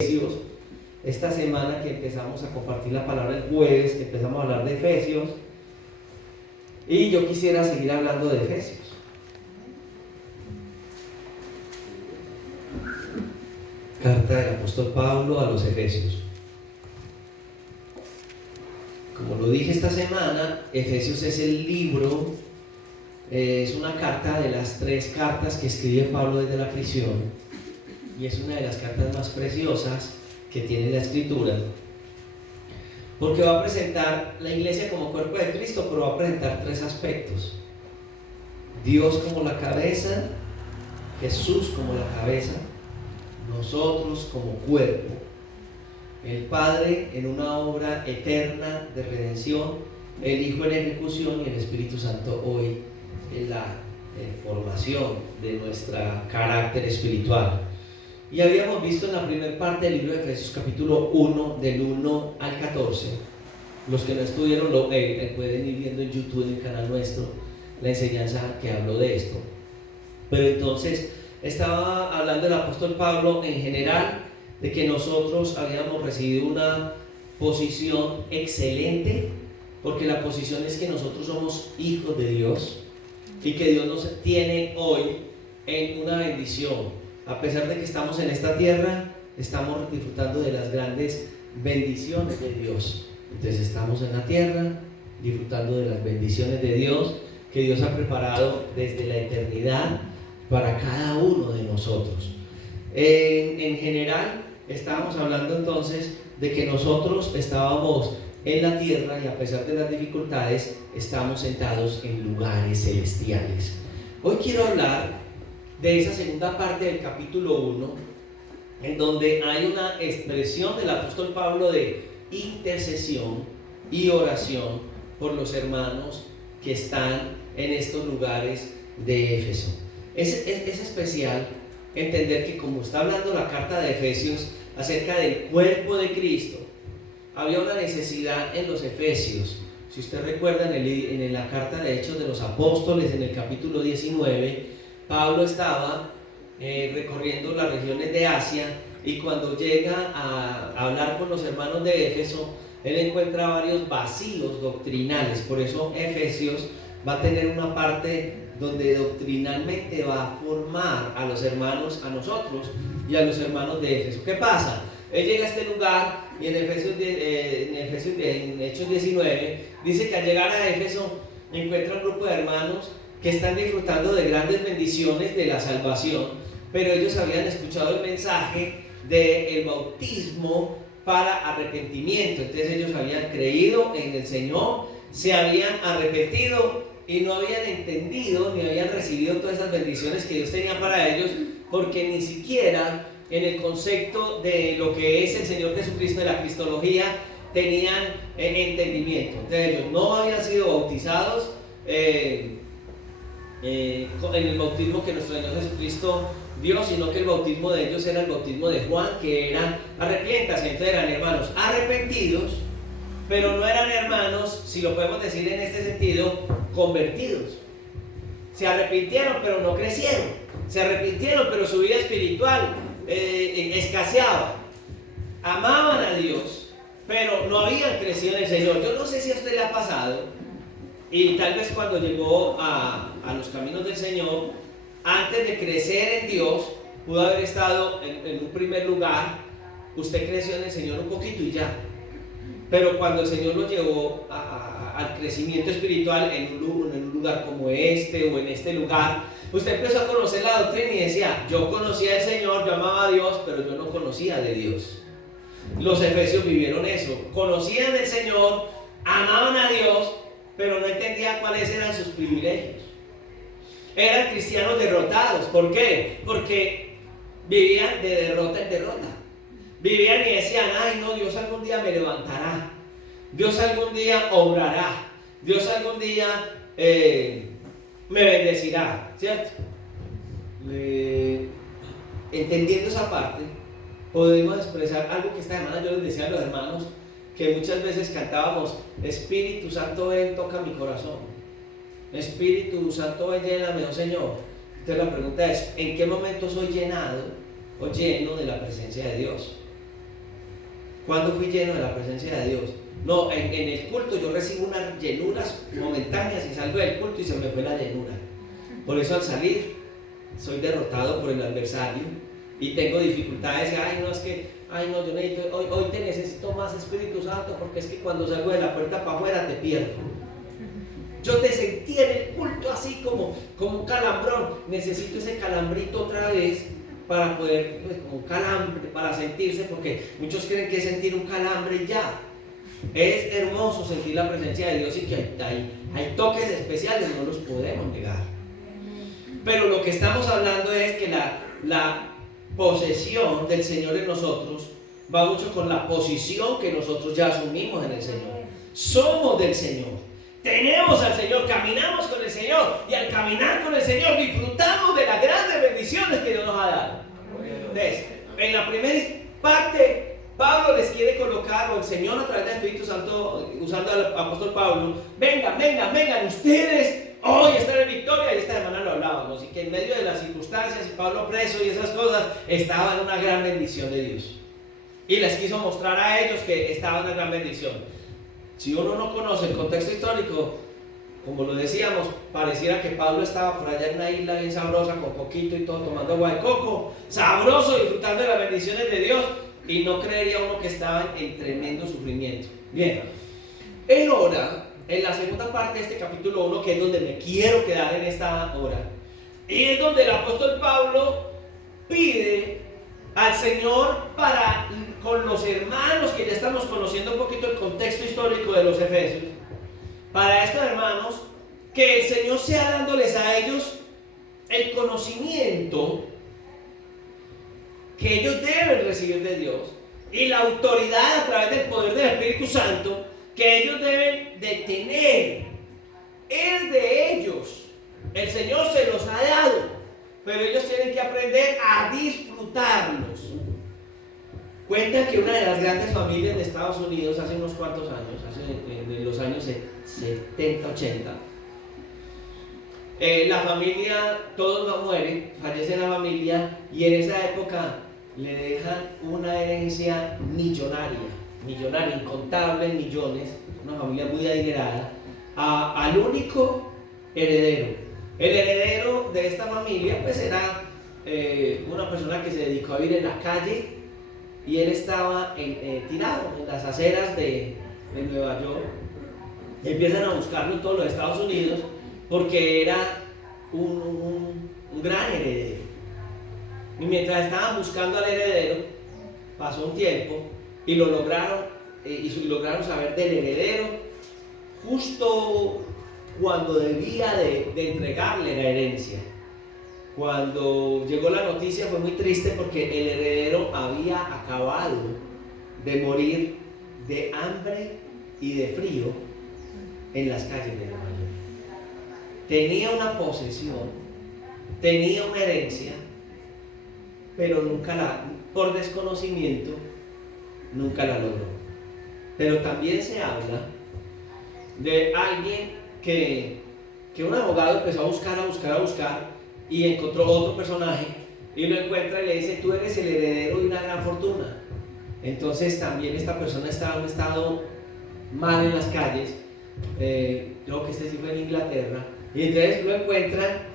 Efesios. Esta semana que empezamos a compartir la palabra el jueves, que empezamos a hablar de Efesios, y yo quisiera seguir hablando de Efesios. Carta del apóstol Pablo a los Efesios. Como lo dije esta semana, Efesios es el libro, es una carta de las 3 cartas que escribe Pablo desde la prisión, y es una de las cartas más preciosas que tiene la Escritura, porque va a presentar la iglesia como cuerpo de Cristo, pero va a presentar 3 aspectos: Dios como la cabeza, Jesús como la cabeza, nosotros como cuerpo, el Padre en una obra eterna de redención, el Hijo en ejecución y el Espíritu Santo hoy en la formación de nuestro carácter espiritual. Y habíamos visto en la primera parte del libro de Efesios capítulo 1, del 1 al 14. Los que no estuvieron pueden ir viendo en YouTube, en el canal nuestro, la enseñanza que habló de esto. Pero entonces estaba hablando el apóstol Pablo en general de que nosotros habíamos recibido una posición excelente, porque la posición es que nosotros somos hijos de Dios y que Dios nos tiene hoy en una bendición. A pesar de que estamos en esta tierra, estamos disfrutando de las grandes bendiciones de Dios. Entonces estamos en la tierra disfrutando de las bendiciones de Dios que Dios ha preparado desde la eternidad para cada uno de nosotros. En general, estábamos hablando entonces de que nosotros estábamos en la tierra y a pesar de las dificultades, estamos sentados en lugares celestiales. Hoy quiero hablar de esa segunda parte del capítulo 1, en donde hay una expresión del apóstol Pablo de intercesión y oración por los hermanos que están en estos lugares de Éfeso. Es especial entender que, como está hablando la carta de Efesios acerca del cuerpo de Cristo, había una necesidad en los Efesios. Si usted recuerda en la carta de Hechos de los Apóstoles, en el capítulo 19, Pablo estaba recorriendo las regiones de Asia, y cuando llega a hablar con los hermanos de Éfeso, él encuentra varios vacíos doctrinales. Por eso Efesios va a tener una parte donde doctrinalmente va a formar a los hermanos, a nosotros y a los hermanos de Éfeso. ¿Qué pasa? Él llega a este lugar y en Hechos 19 dice que al llegar a Éfeso encuentra un grupo de hermanos que están disfrutando de grandes bendiciones de la salvación, pero ellos habían escuchado el mensaje del bautismo para arrepentimiento. Entonces ellos habían creído en el Señor, se habían arrepentido y no habían entendido ni habían recibido todas esas bendiciones que Dios tenía para ellos, porque ni siquiera en el concepto de lo que es el Señor Jesucristo, de la cristología, tenían entendimiento. Entonces ellos no habían sido bautizados en el bautismo que nuestro Señor Jesucristo dio, sino que el bautismo de ellos era el bautismo de Juan, que era arrepiéntase. Entonces eran hermanos arrepentidos, pero no eran hermanos, si lo podemos decir en este sentido, convertidos. Se arrepintieron pero no crecieron, se arrepintieron pero su vida espiritual escaseaba. Amaban a Dios pero no habían crecido en el Señor. Yo no sé si a usted le ha pasado, y tal vez cuando llegó a los caminos del Señor, antes de crecer en Dios, pudo haber estado en un primer lugar. Usted creció en el Señor un poquito y ya, pero cuando el Señor lo llevó al crecimiento espiritual en un lugar como este o en este lugar, usted empezó a conocer la doctrina y decía: yo conocía al Señor, yo amaba a Dios, pero yo no conocía de Dios. Los efesios vivieron eso, conocían del Señor, amaban a Dios, pero no entendían cuáles eran sus privilegios. Eran cristianos derrotados. ¿Por qué? Porque vivían de derrota en derrota. Vivían y decían: ay no, Dios algún día me levantará, Dios algún día obrará, Dios algún día me bendecirá, ¿cierto? Entendiendo esa parte, podemos expresar algo que esta semana yo les decía a los hermanos, que muchas veces cantábamos: Espíritu Santo, ven, toca mi corazón. Espíritu Santo, ven, lléname, oh Señor. Entonces la pregunta es: ¿en qué momento soy llenado o lleno de la presencia de Dios? ¿Cuándo fui lleno de la presencia de Dios? No, en el culto yo recibo unas llenuras momentáneas y salgo del culto y se me fue la llenura. Por eso al salir soy derrotado por el adversario y tengo dificultades. Ay no, yo necesito, hoy te necesito más Espíritu Santo, porque es que cuando salgo de la puerta para afuera te pierdo. Yo te sentí en el culto así como un calambrón. Necesito ese calambrito otra vez para poder, pues, como un calambre, para sentirse, porque muchos creen que es sentir un calambre y ya. Es hermoso sentir la presencia de Dios y que hay toques especiales, no los podemos negar. Pero lo que estamos hablando es que la posesión del Señor en nosotros va mucho con la posición que nosotros ya asumimos en el Señor. Somos del Señor. Tenemos al Señor, caminamos con el Señor, y al caminar con el Señor disfrutamos de las grandes bendiciones que Dios nos ha dado. Entonces, en la primera parte, Pablo les quiere colocar, o el Señor a través del Espíritu Santo, usando al apóstol Pablo, vengan ustedes, hoy están en victoria. Y esta semana lo hablábamos, y que en medio de las circunstancias, y Pablo preso y esas cosas, estaba en una gran bendición de Dios. Y les quiso mostrar a ellos que estaba en una gran bendición. Si uno no conoce el contexto histórico, como lo decíamos, pareciera que Pablo estaba por allá en una isla bien sabrosa, con coquito y todo, tomando agua de coco, sabroso, disfrutando de las bendiciones de Dios, y no creería uno que estaba en tremendo sufrimiento. Bien, él ora en la segunda parte de este capítulo 1, que es donde me quiero quedar en esta hora, y es donde el apóstol Pablo pide al Señor con los hermanos, que ya estamos conociendo un poquito el contexto histórico de los Efesios, para estos hermanos, que el Señor sea dándoles a ellos el conocimiento que ellos deben recibir de Dios, y la autoridad a través del poder del Espíritu Santo que ellos deben de tener. Es de ellos, el Señor se los ha dado, pero ellos tienen que aprender a disfrutarlos. Cuentan que una de las grandes familias de Estados Unidos hace unos cuantos años, en los años 70, 80, la familia, todos mueren, fallece la familia, y en esa época le dejan una herencia millonaria, incontables millones, una familia muy adinerada, al único heredero. El heredero de esta familia pues era una persona que se dedicó a vivir en la calle, y él estaba tirado en las aceras de Nueva York. Empiezan a buscarlo en todos los Estados Unidos porque era un gran heredero. Y mientras estaban buscando al heredero, pasó un tiempo y lo lograron, lograron saber del heredero justo cuando debía de entregarle la herencia. Cuando llegó la noticia fue muy triste, porque el heredero había acabado de morir de hambre y de frío en las calles de Nueva York. Tenía una posesión, tenía una herencia, pero por desconocimiento, nunca la logró. Pero también se habla de alguien que un abogado empezó a buscar, y encontró otro personaje, y lo encuentra y le dice: tú eres el heredero de una gran fortuna. Entonces también esta persona estaba en un estado mal en las calles, creo que este sí fue en Inglaterra, y entonces lo encuentran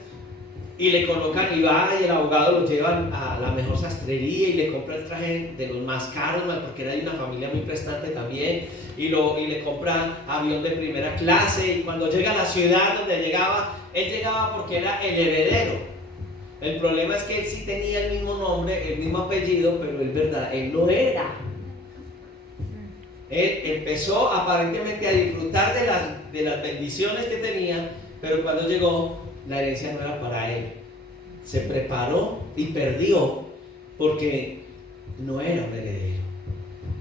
y le colocan, y el abogado lo lleva a la mejor sastrería y le compra el traje de los más caros, porque era de una familia muy prestante también, y le compra avión de primera clase. Y cuando llega a la ciudad donde llegaba, él llegaba porque era el heredero. El problema es que él sí tenía el mismo nombre, el mismo apellido, pero él no era. Él empezó aparentemente a disfrutar de las bendiciones que tenía, pero cuando llegó, la herencia no era para él. Se preparó y perdió porque no era un heredero.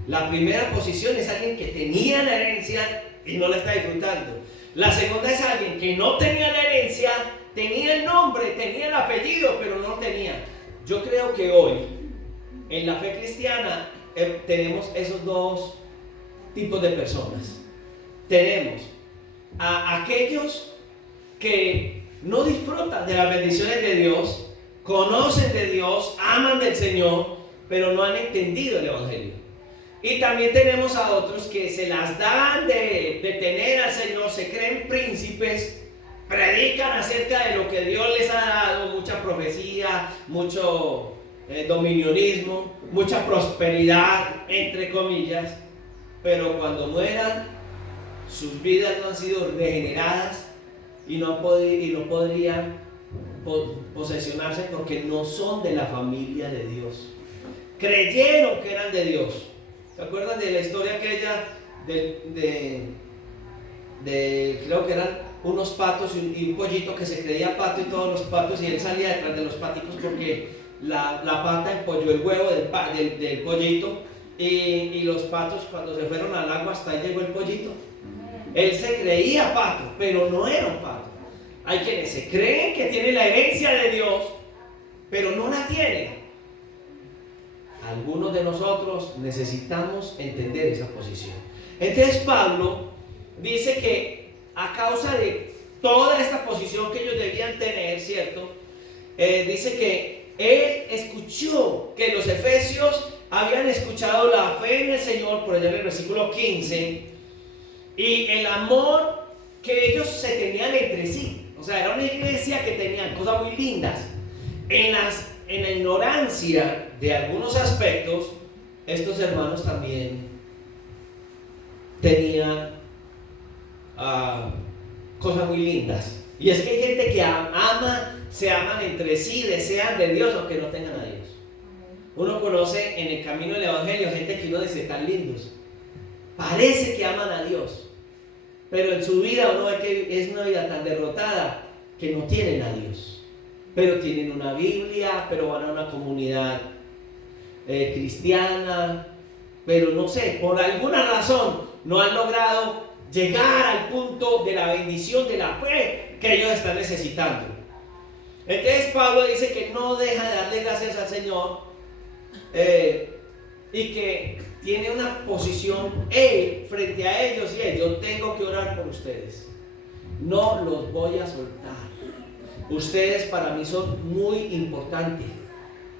La primera posición es alguien que tenía la herencia y no la está disfrutando. La segunda es alguien que no tenía la herencia, tenía el nombre, tenía el apellido, pero no lo tenía. Yo creo que hoy, en la fe cristiana, tenemos esos dos tipos de personas. Tenemos a aquellos que no disfrutan de las bendiciones de Dios, conocen de Dios, aman del Señor, pero no han entendido el Evangelio. Y también tenemos a otros que se las dan de tener al Señor, se creen príncipes, predican acerca de lo que Dios les ha dado, mucha profecía, mucho dominionismo, mucha prosperidad, entre comillas, pero cuando mueran, sus vidas no han sido regeneradas y no podrían posesionarse porque no son de la familia de Dios. Creyeron que eran de Dios. ¿Se acuerdan de la historia aquella creo que eran unos patos y un pollito que se creía pato y todos los patos, y él salía detrás de los paticos porque la pata empolló el huevo del pollito, y los patos cuando se fueron al agua hasta ahí llegó el pollito. Él se creía pato, pero no era un pato. Hay quienes se creen que tienen la herencia de Dios, pero no la tienen. Algunos de nosotros necesitamos entender esa posición. Entonces Pablo dice que a causa de toda esta posición que ellos debían tener, ¿cierto? Dice que él escuchó que los efesios habían escuchado la fe en el Señor, por allá en el versículo 15, y el amor que ellos se tenían entre sí. O sea, era una iglesia que tenían cosas muy lindas. En la ignorancia de algunos aspectos, estos hermanos también tenían cosas muy lindas. Y es que hay gente que se aman entre sí, desean de Dios aunque no tengan a Dios. Uno conoce en el camino del Evangelio gente que uno dice tan lindos, parece que aman a Dios, pero en su vida uno ve que es una vida tan derrotada que no tienen a Dios, pero tienen una Biblia, pero van a una comunidad cristiana, pero no sé, por alguna razón no han logrado llegar al punto de la bendición de la fe que ellos están necesitando. Entonces Pablo dice que no deja de darle gracias al Señor, y que tiene una posición frente a ellos, y yo tengo que orar por ustedes, no los voy a soltar. Ustedes para mí son muy importantes.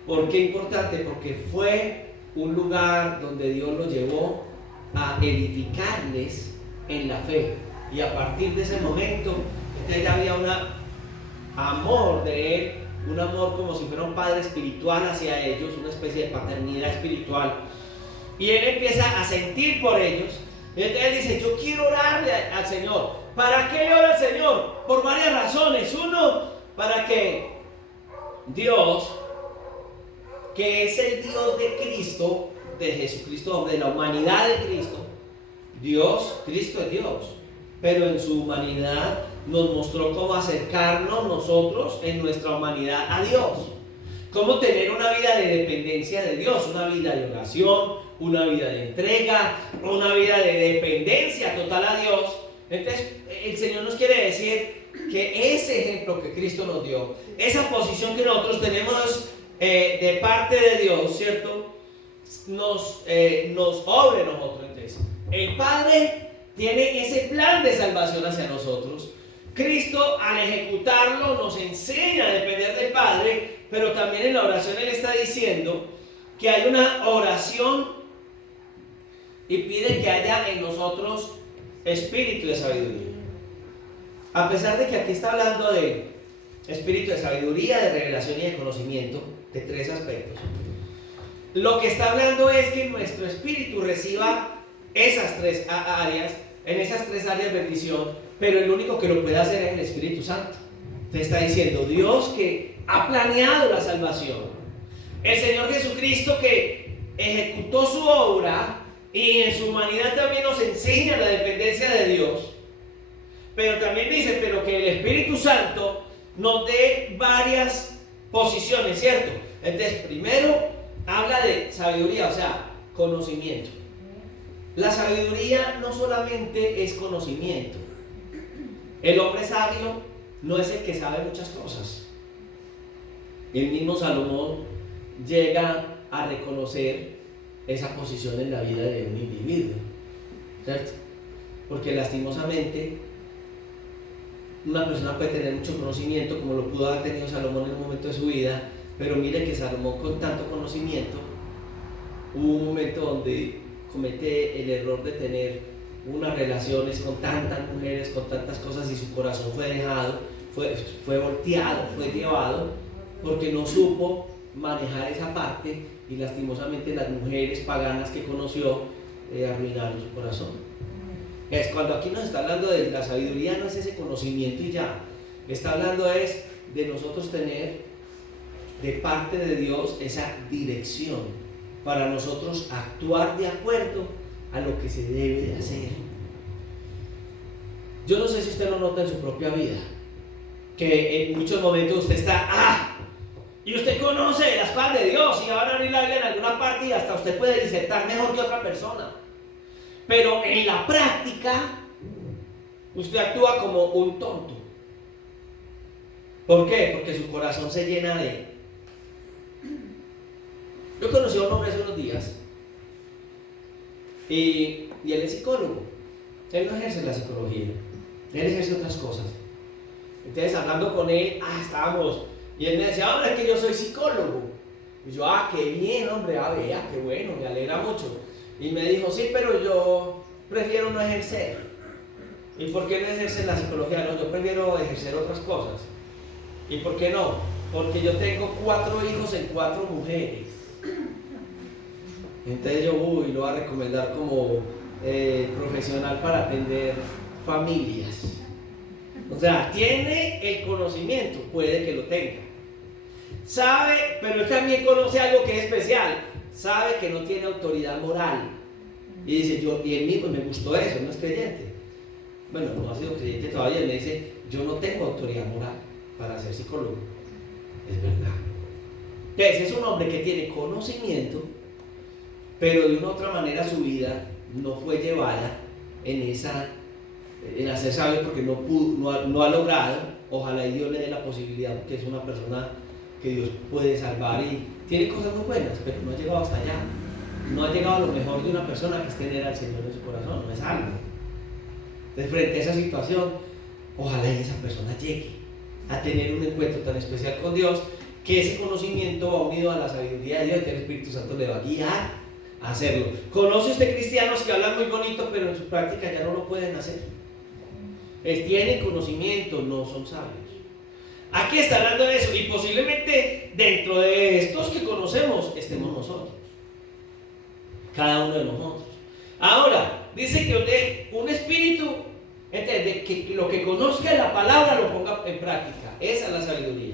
¿Por qué importante? Porque fue un lugar donde Dios los llevó a edificarles en la fe, y a partir de ese momento entonces ya había un amor de Él, un amor como si fuera un padre espiritual hacia ellos, una especie de paternidad espiritual, y Él empieza a sentir por ellos. Y entonces Él dice, yo quiero orarle al Señor. ¿Para qué le ora al Señor? Por varias razones. Uno, para que Dios, que es el Dios de Cristo, de Jesucristo, de la humanidad de Cristo, Cristo es Dios, pero en su humanidad nos mostró cómo acercarnos nosotros en nuestra humanidad a Dios, cómo tener una vida de dependencia de Dios, una vida de oración, una vida de entrega, una vida de dependencia total a Dios. Entonces el Señor nos quiere decir que ese ejemplo que Cristo nos dio, esa posición que nosotros tenemos de parte de Dios, ¿cierto? Nos obre nosotros. Entonces el Padre tiene ese plan de salvación hacia nosotros. Cristo, al ejecutarlo, nos enseña a depender del Padre, pero también en la oración Él está diciendo que hay una oración y pide que haya en nosotros espíritu de sabiduría. A pesar de que aquí está hablando de espíritu de sabiduría, de revelación y de conocimiento, de tres aspectos, lo que está hablando es que nuestro espíritu reciba esas tres áreas, en esas tres áreas de bendición, pero el único que lo puede hacer es el Espíritu Santo. Te está diciendo Dios que ha planeado la salvación, el Señor Jesucristo que ejecutó su obra y en su humanidad también nos enseña la dependencia de Dios, pero también dice, pero que el Espíritu Santo nos dé varias posiciones, ¿cierto? Entonces primero habla de sabiduría, o sea, conocimiento. La sabiduría no solamente es conocimiento. El hombre sabio no es el que sabe muchas cosas. El mismo Salomón llega a reconocer esa posición en la vida de un individuo, ¿cierto? Porque lastimosamente una persona puede tener mucho conocimiento, como lo pudo haber tenido Salomón en un momento de su vida, pero mire que Salomón, con tanto conocimiento, hubo un momento donde comete el error de tener unas relaciones con tantas mujeres, con tantas cosas, y su corazón fue dejado, fue volteado, fue llevado, porque no supo manejar esa parte, y lastimosamente las mujeres paganas que conoció arruinaron su corazón. Es cuando aquí nos está hablando de la sabiduría, no es ese conocimiento y ya, está hablando es de nosotros tener de parte de Dios esa dirección para nosotros actuar de acuerdo a lo que se debe de hacer. Yo no sé si usted lo nota en su propia vida, que en muchos momentos usted está y usted conoce las palabras de Dios y va a abrir la Biblia en alguna parte y hasta usted puede disertar mejor que otra persona, pero en la práctica usted actúa como un tonto. ¿Por qué? Porque su corazón se llena de... Yo conocí a un hombre hace unos días y él es psicólogo. Él no ejerce la psicología, él ejerce otras cosas. Entonces, hablando con él, estábamos, y él me decía, hombre, es que yo soy psicólogo. Y yo, qué bien, hombre, vea, qué bueno, me alegra mucho. Y me dijo, sí, pero yo prefiero no ejercer. ¿Y por qué no ejerce la psicología? No, yo prefiero ejercer otras cosas. ¿Y por qué no? Porque yo tengo 4 hijos en 4 mujeres. Entonces yo lo voy a recomendar como profesional para atender familias. O sea, tiene el conocimiento, puede que lo tenga. Sabe, pero él también conoce algo que es especial. Sabe que no tiene autoridad moral. Y dice, y él mismo me gustó eso, no es creyente. Bueno, no ha sido creyente todavía. Él me dice, yo no tengo autoridad moral para ser psicólogo. Es verdad. Entonces es un hombre que tiene conocimiento, pero de una u otra manera su vida no fue llevada en hacer sabio, porque no ha logrado. Ojalá y Dios le dé la posibilidad, porque es una persona que Dios puede salvar y tiene cosas muy buenas, pero no ha llegado hasta allá. No ha llegado a lo mejor de una persona, que es tener al Señor en su corazón, no es algo. Entonces, frente a esa situación, ojalá y esa persona llegue a tener un encuentro tan especial con Dios, que ese conocimiento va unido a la sabiduría de Dios, que el Espíritu Santo le va a guiar a hacerlo. ¿Conoce usted cristianos que hablan muy bonito, pero en su práctica ya no lo pueden hacer? Tienen conocimiento, no son sabios. Aquí está hablando de eso, y posiblemente dentro de estos que conocemos estemos nosotros, cada uno de nosotros. Ahora, dice que un espíritu, de que lo que conozca de la palabra lo ponga en práctica. Esa es la sabiduría.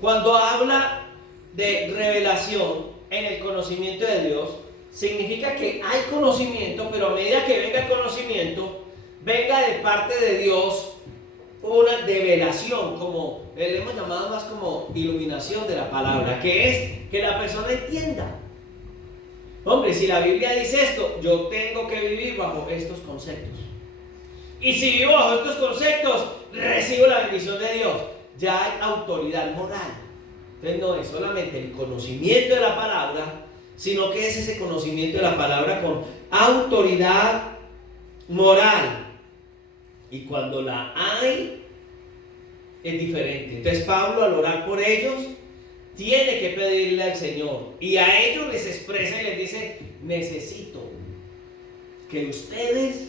Cuando habla de revelación en el conocimiento de Dios, significa que hay conocimiento, pero a medida que venga el conocimiento, venga de parte de Dios una develación, como le hemos llamado más como iluminación de la palabra, que es que la persona entienda. Hombre, si la Biblia dice esto, yo tengo que vivir bajo estos conceptos. Y si vivo bajo estos conceptos, recibo la bendición de Dios. Ya hay autoridad moral. Entonces no es solamente el conocimiento de la palabra, sino que es ese conocimiento de la palabra con autoridad moral. Y cuando la hay, es diferente. Entonces Pablo, al orar por ellos, tiene que pedirle al Señor, y a ellos les expresa y les dice, necesito que ustedes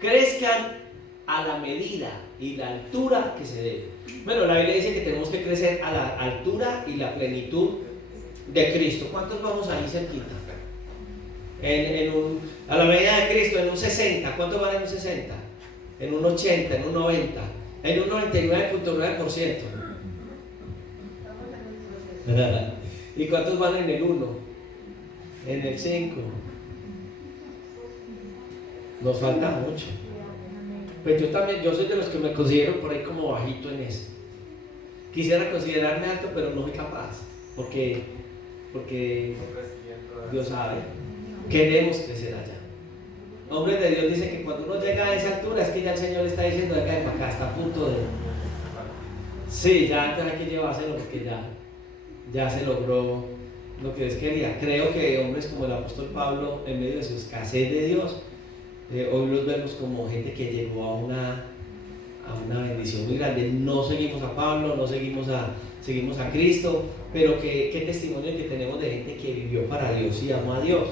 crezcan a la medida y la altura que se debe. Bueno, la Biblia dice que tenemos que crecer a la altura y la plenitud de Cristo. ¿Cuántos vamos ahí cerquita? A la medida de Cristo, en un 60. ¿Cuántos van en un 60? En un 80, en un 90, en un 99.9%. ¿Y cuántos van en el 1? En el 5. Nos falta mucho. Pues yo soy de los que me considero por ahí como bajito en eso. Quisiera considerarme alto, pero no soy capaz, porque Dios sabe, queremos crecer allá. Hombres de Dios dicen que cuando uno llega a esa altura es que ya el Señor le está diciendo, acá para acá, está a punto de... Sí, ya antes hay que llevárselo, porque ya se logró lo que Dios quería. Creo que hombres como el apóstol Pablo, en medio de su escasez de Dios, hoy los vemos como gente que llegó a una bendición muy grande. No seguimos a Pablo, no seguimos a Cristo, pero qué testimonio que tenemos de gente que vivió para Dios y amó a Dios.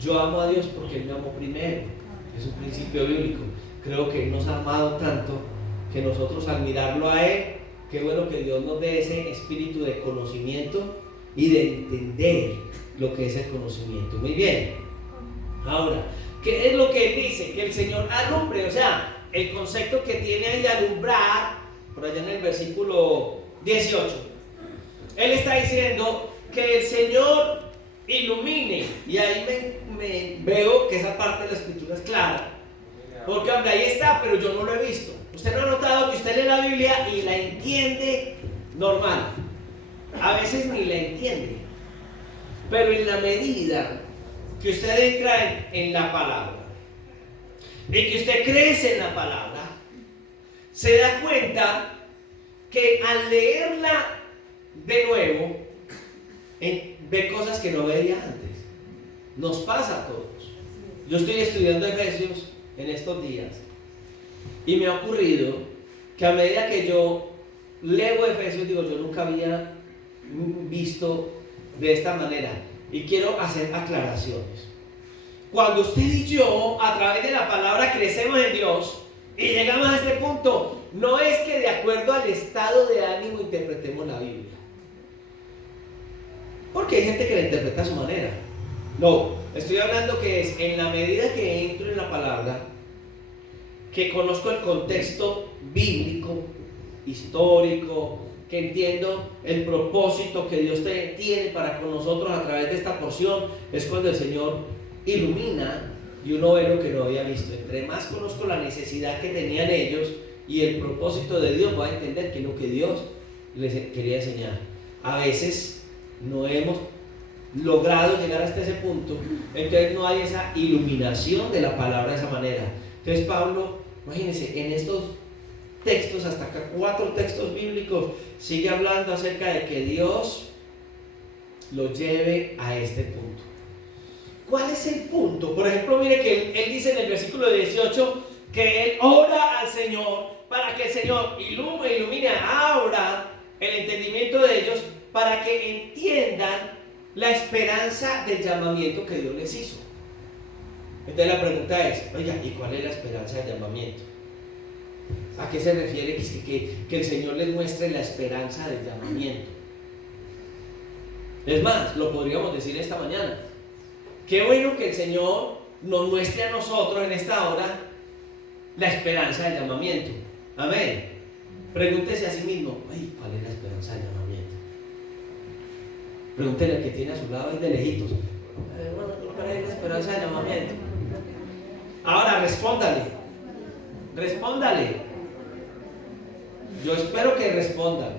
Yo amo a Dios porque Él me amó primero. Es un principio bíblico. Creo que Él nos ha amado tanto que nosotros al mirarlo a Él, qué bueno que Dios nos dé ese espíritu de conocimiento y de entender lo que es el conocimiento. Muy bien. Ahora, ¿qué es lo que Él dice? Que el Señor alumbre, o sea, el concepto que tiene ahí de alumbrar, por allá en el versículo 18, Él está diciendo que el Señor ilumine, y ahí me veo que esa parte de la escritura es clara, porque hombre, ahí está, pero yo no lo he visto. Usted no ha notado que usted lee la Biblia y la entiende normal, a veces ni la entiende, pero en la medida que usted entra en la palabra y que usted crece en la palabra, se da cuenta que al leerla de nuevo ve cosas que no veía antes. Nos pasa a todos. Yo estoy estudiando Efesios en estos días y me ha ocurrido que a medida que yo leo Efesios, digo, yo nunca había visto de esta manera, y quiero hacer aclaraciones. Cuando usted y yo, a través de la palabra, crecemos en Dios y llegamos a este punto, no es que de acuerdo al estado de ánimo interpretemos la Biblia, porque hay gente que la interpreta a su manera. No, estoy hablando que es en la medida que entro en la palabra, que conozco el contexto bíblico, histórico, que entiendo el propósito que Dios tiene para con nosotros a través de esta porción, es cuando el Señor ilumina y uno ve lo que no había visto. Entre más conozco la necesidad que tenían ellos y el propósito de Dios, voy a entender que es lo que Dios les quería enseñar. A veces no hemos logrado llegar hasta ese punto, entonces no hay esa iluminación de la palabra de esa manera. Entonces Pablo, imagínense, en estos textos, hasta acá 4 textos bíblicos, sigue hablando acerca de que Dios lo lleve a este punto. ¿Cuál es el punto? Por ejemplo, mire que él dice en el versículo 18 que él ora al Señor para que el Señor ilumine ahora el entendimiento de ellos, para que entiendan la esperanza del llamamiento que Dios les hizo. Entonces la pregunta es, oiga, ¿y cuál es la esperanza del llamamiento? ¿A qué se refiere que el Señor les muestre la esperanza del llamamiento? Es más, lo podríamos decir esta mañana. Qué bueno que el Señor nos muestre a nosotros en esta hora la esperanza del llamamiento. Amén. Pregúntese a sí mismo, ay, ¿cuál es la esperanza del llamamiento? Pregúntele al que tiene a su lado y de lejitos, bueno, ¿cuál es la esperanza del llamamiento? Ahora respóndale. Yo espero que respondan.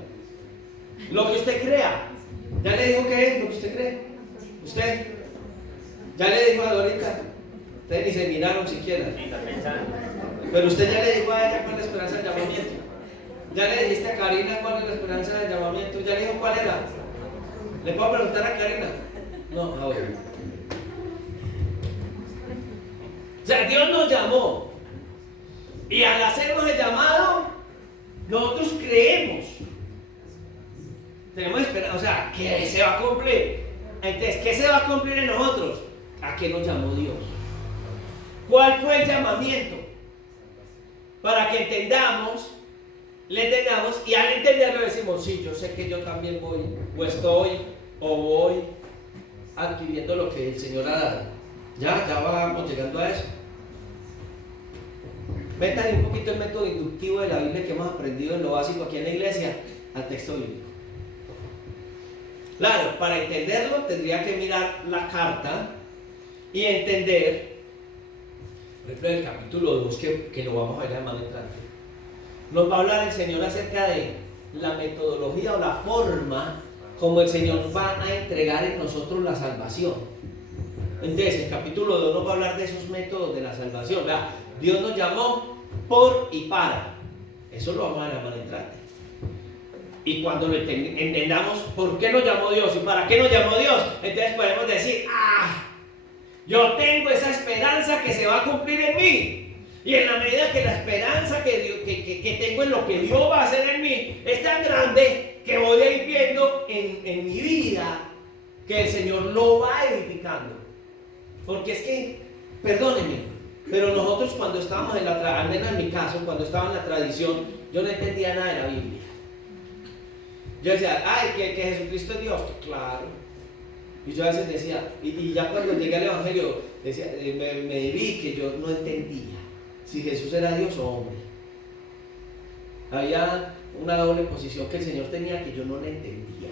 Lo que usted crea. ¿Ya le dijo qué es lo que usted cree? ¿Usted? ¿Ya le dijo a Dorita? Ustedes ni se miraron siquiera. Pero usted ya le dijo a ella cuál es la esperanza del llamamiento. ¿Ya le dijiste a Karina cuál es la esperanza del llamamiento? ¿Ya le dijo cuál era? ¿Le puedo preguntar a Karina? No, ahora. O sea, Dios nos llamó. Y al hacernos el llamado, nosotros creemos. Tenemos esperanza, o sea, que se va a cumplir. Entonces, ¿qué se va a cumplir en nosotros? ¿A qué nos llamó Dios? ¿Cuál fue el llamamiento? Para que entendamos, le entendamos, y al entenderlo decimos, sí, yo sé que yo también voy, o estoy, o voy adquiriendo lo que el Señor ha dado. Ya vamos llegando a eso. Métanle un poquito el método inductivo de la Biblia que hemos aprendido en lo básico aquí en la iglesia al texto bíblico. Claro, para entenderlo tendría que mirar la carta y entender, por ejemplo, el capítulo 2, que lo vamos a ver más entrante. Nos va a hablar el Señor acerca de la metodología o la forma como el Señor va a entregar en nosotros la salvación. Entonces, el capítulo 2 nos va a hablar de esos métodos de la salvación. Vea, Dios nos llamó por y para. Eso lo vamos a ver más entrante. Y cuando lo entendamos por qué nos llamó Dios y para qué nos llamó Dios, entonces podemos decir, yo tengo esa esperanza que se va a cumplir en mí. Y en la medida que la esperanza que tengo en lo que Dios va a hacer en mí es tan grande, que voy a ir viendo en mi vida que el Señor lo va edificando. Porque es que, perdónenme, pero nosotros cuando estábamos en la al menos en mi caso, cuando estaba en la tradición, yo no entendía nada de la Biblia. Yo decía, ay, que Jesucristo es Dios, claro. Y yo a veces decía, y ya cuando llegué al Evangelio, decía, me vi que yo no entendía si Jesús era Dios o hombre. Había una doble posición que el Señor tenía que yo no le entendía.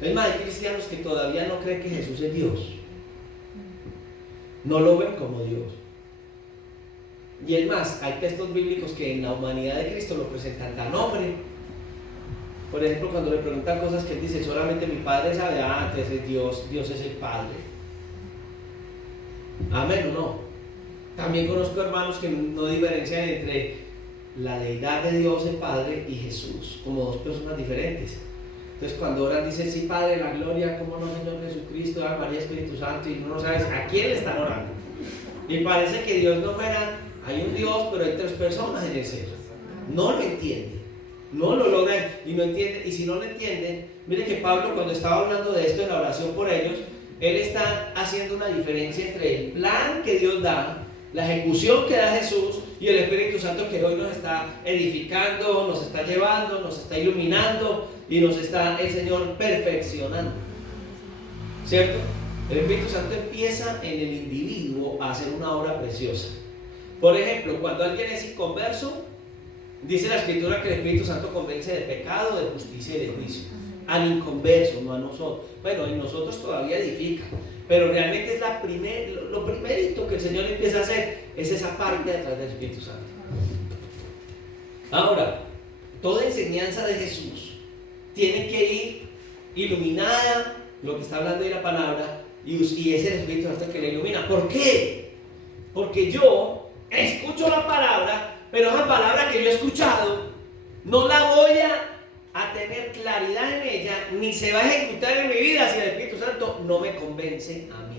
Es más, hay cristianos que todavía no creen que Jesús es Dios. No lo ven como Dios. Y es más, hay textos bíblicos que en la humanidad de Cristo lo presentan tan hombre. Por ejemplo, cuando le preguntan cosas que él dice, solamente mi Padre sabe, antes es Dios, Dios es el Padre. Amén o no. También conozco hermanos que no diferencian entre la deidad de Dios, el Padre, y Jesús, como dos personas diferentes. Entonces cuando oran dicen, sí, Padre, la gloria, cómo no, Señor Jesucristo, Ave María, Espíritu Santo, y uno no sabe a quién le están orando. Y parece que Dios no fuera, hay un Dios, pero hay tres personas en el ser. No lo entienden, no lo logran y no entienden. Y si no lo entienden, miren que Pablo, cuando estaba hablando de esto en la oración por ellos, él está haciendo una diferencia entre el plan que Dios da, la ejecución que da Jesús y el Espíritu Santo que hoy nos está edificando, nos está llevando, nos está iluminando y nos está el Señor perfeccionando, ¿cierto? El Espíritu Santo empieza en el individuo a hacer una obra preciosa. Por ejemplo, cuando alguien es inconverso, dice la Escritura que el Espíritu Santo convence de pecado, de justicia y de juicio. Al inconverso, no a nosotros. Bueno, en nosotros todavía edifica, pero realmente es lo primerito que el Señor empieza a hacer, es esa parte detrás del Espíritu Santo. Ahora, toda enseñanza de Jesús tiene que ir iluminada, lo que está hablando de la palabra, y es el Espíritu Santo que la ilumina. ¿Por qué? Porque yo escucho la palabra, pero esa palabra que yo he escuchado no la voy a tener claridad en ella, ni se va a ejecutar en mi vida si el Espíritu Santo no me convence a mí.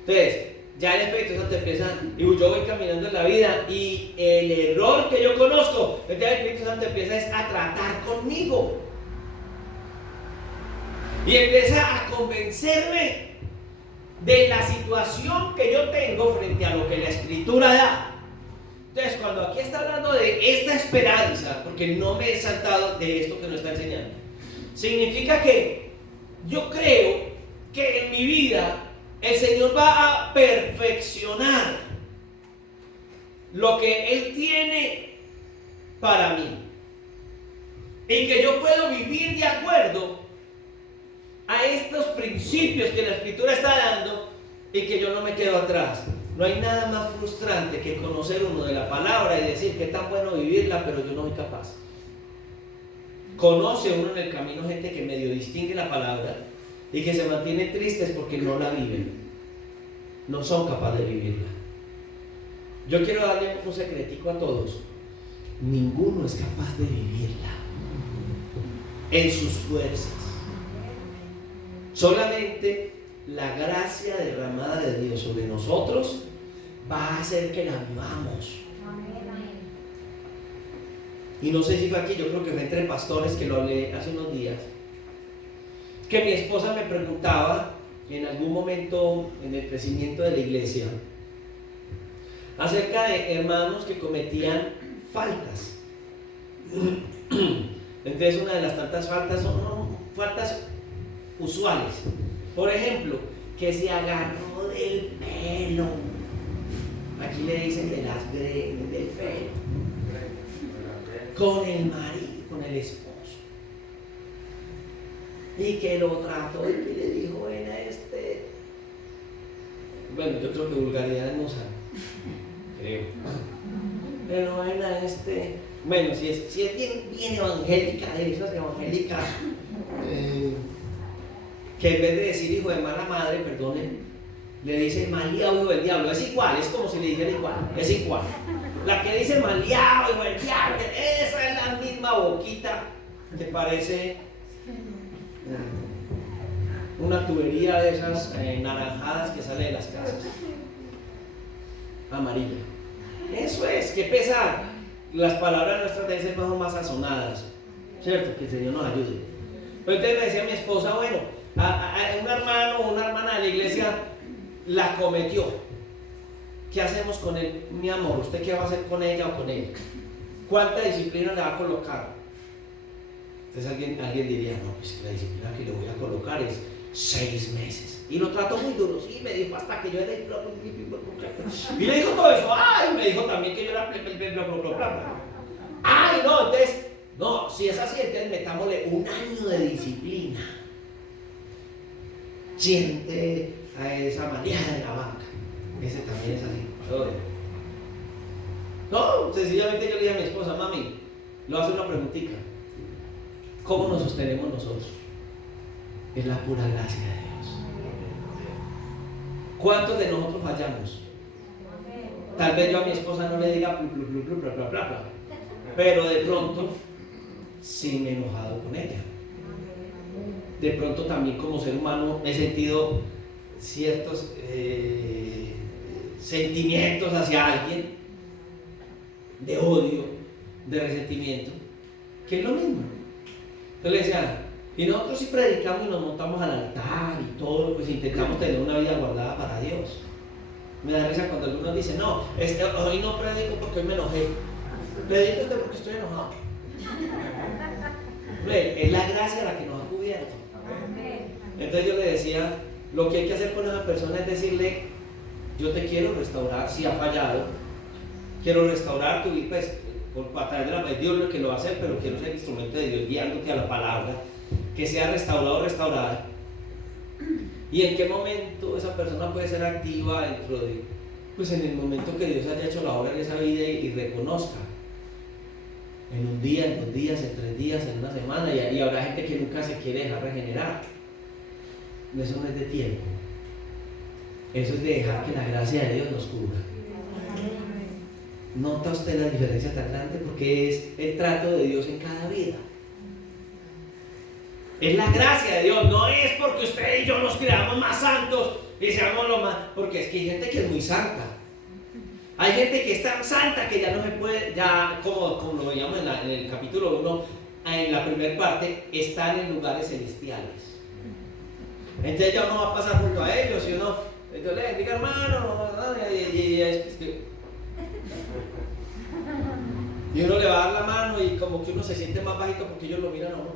Entonces, ya el Espíritu Santo empieza, y yo voy caminando en la vida, y el error que yo conozco, entonces el Espíritu Santo empieza a tratar conmigo. Y empieza a convencerme de la situación que yo tengo frente a lo que la Escritura da. Entonces, cuando aquí está hablando de esta esperanza, porque no me he saltado de esto que nos está enseñando, significa que yo creo que en mi vida el Señor va a perfeccionar lo que Él tiene para mí, y que yo puedo vivir de acuerdo a estos principios que la Escritura está dando, y que yo no me quedo atrás. No hay nada más frustrante que conocer uno de la palabra y decir que es tan bueno vivirla, pero yo no soy capaz. Conoce uno en el camino gente que medio distingue la palabra y que se mantiene tristes porque no la viven, no son capaces de vivirla. Yo quiero darle un secretico a todos: ninguno es capaz de vivirla en sus fuerzas. Solamente la gracia derramada de Dios sobre nosotros va a hacer que la vivamos. Y no sé si fue aquí, yo creo que fue entre pastores que lo hablé hace unos días, que mi esposa me preguntaba en algún momento en el crecimiento de la iglesia acerca de hermanos que cometían faltas. Entonces, una de las tantas faltas son faltas usuales. Por ejemplo, que se agarró del pelo. Aquí le dicen de las greñas, del pelo. Con el marido, con el esposo. Y que lo trató y le dijo, bueno, yo creo que vulgaridad no sabe. Creo. Pero bueno, si es bien evangélica, de esas evangélicas, que en vez de decir hijo de mala madre, perdonen, le dice maleado hijo del diablo. Es igual, es como si le dijera igual, es igual. La que dice maleado hijo del diablo, esa es la misma boquita que parece una tubería de esas naranjadas que sale de las casas, amarilla. Eso es, qué pesar. Las palabras nuestras deben ser más sazonadas, ¿cierto? Que el Señor nos ayude. Pero entonces me decía mi esposa, bueno, a un hermano o una hermana de la iglesia la cometió. ¿Qué hacemos con él? Mi amor, ¿usted qué va a hacer con ella o con él? ¿Cuánta disciplina le va a colocar? Entonces alguien diría, no, pues la disciplina que le voy a colocar es 6 meses. Y lo trató muy duro, sí, me dijo hasta que yo era... Y le dijo todo eso, ay, me dijo también que yo era... Ay, no, entonces, no, si es así, entonces metámosle 1 año de disciplina. Siente a esa manera de la banca. Ese también es así. No, sencillamente yo le dije a mi esposa, mami, le voy a hacer una preguntita. ¿Cómo nos sostenemos nosotros? Es la pura gracia de Dios. ¿Cuántos de nosotros fallamos? Tal vez yo a mi esposa no le diga bla, bla, bla, pero de pronto sí me he enojado con ella. De pronto también como ser humano he sentido ciertos sentimientos hacia alguien, de odio, de resentimiento, que es lo mismo. Entonces le decía, y nosotros sí predicamos y nos montamos al altar y todo, pues intentamos tener una vida guardada para Dios. Me da risa cuando algunos dicen, no, hoy no predico porque hoy me enojé, predico porque estoy enojado. Es la gracia la que nos ha cubierto. Entonces yo le decía, lo que hay que hacer con esa persona es decirle, yo te quiero restaurar, si ha fallado, quiero restaurar tu vida, pues a través de la Dios lo que lo va a hacer, pero quiero ser instrumento de Dios guiándote a la palabra, que sea restaurado o restaurada. ¿Y en qué momento esa persona puede ser activa dentro de, pues en el momento que Dios haya hecho la obra en esa vida y reconozca? En 1 día, en 2 días, en 3 días, en 1 semana, y habrá gente que nunca se quiere dejar regenerar. Eso no es de tiempo, eso es de dejar que la gracia de Dios nos cubra. ¿Nota usted la diferencia tan grande? Porque es el trato de Dios en cada vida. Es la gracia de Dios, no es porque usted y yo nos creamos más santos y seamos lo más, porque es que hay gente que es muy santa. Hay gente que es tan santa que ya no se puede, ya como lo veíamos en el capítulo 1, en la primera parte, están en lugares celestiales. Entonces ya uno va a pasar junto a ellos y uno, yo le digo hermano, y uno le va a dar la mano y como que uno se siente más bajito porque ellos lo miran a uno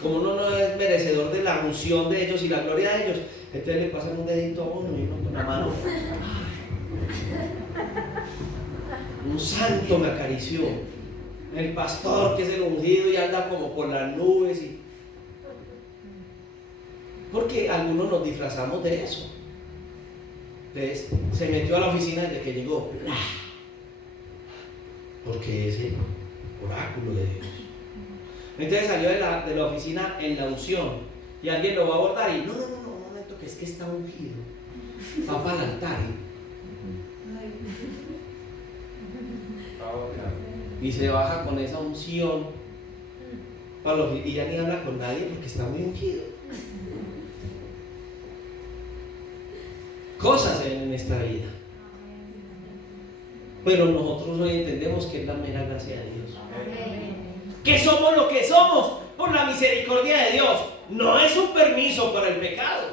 como uno no es merecedor de la unción de ellos y la gloria de ellos, entonces le pasan un dedito a uno y uno con la mano, un santo me acarició, el pastor que es el ungido y anda como por las nubes porque algunos nos disfrazamos de eso. Entonces se metió a la oficina desde que llegó, porque es el oráculo de Dios. Entonces salió de la oficina en la unción y alguien lo va a abordar y no, un momento, que es que está ungido, va para el altar y se baja con esa unción y ya ni habla con nadie porque está muy ungido. Cosas en esta vida, pero nosotros hoy entendemos que es la mera gracia de Dios. Que somos lo que somos por la misericordia de Dios. No es un permiso para el pecado,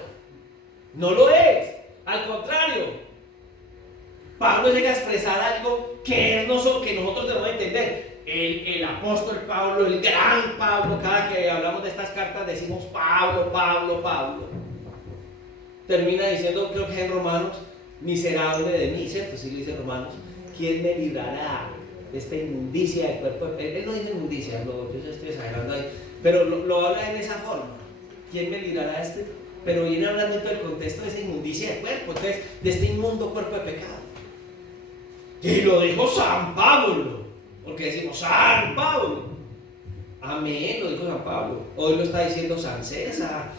no lo es, al contrario. Pablo llega a expresar algo que nosotros debemos entender. El apóstol Pablo, el gran Pablo, cada que hablamos de estas cartas decimos Pablo. Termina diciendo, creo que es en Romanos, miserable de mí, ¿cierto? Sí lo dice Romanos. ¿Quién me librará de esta inmundicia del cuerpo? Él no dice inmundicia, yo estoy exagerando ahí, pero lo habla en esa forma. ¿Quién me librará de este? Pero viene hablando en todo el contexto de esa inmundicia del cuerpo, entonces, de este inmundo cuerpo de pecado. Y lo dijo San Pablo, porque decimos San Pablo. Amén, lo dijo San Pablo. Hoy lo está diciendo San César,